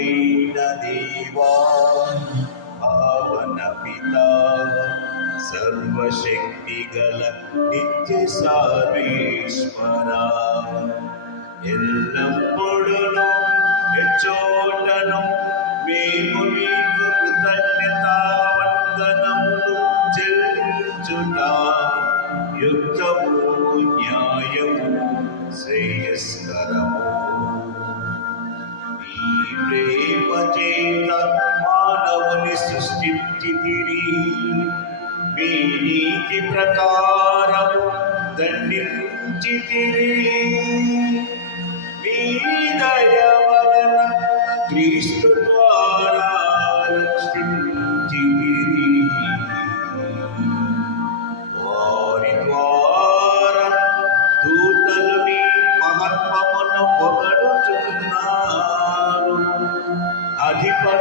అయిన దేవా, పావన పితా, సర్వశక్తి గల నిత్య సర్వేశ్వరా, ఎల్లప్పుడును ఎచ్చోటను మేము మీకు కృతజ్ఞతావందనములు చెల్లించుట యుక్తము, న్యాయము, శ్రేయస్కరము. మీ ప్రేమ చేత మానవుని సృష్టించితిరి, మీ నీతి ప్రకారము దండించితిరి. మీ దయ వలన క్రీస్తు ద్వారా రక్షించితిరి. వారి ద్వారా దూతలు మీ మహత్వమును పొగడుచున్నారు, అధిపతులు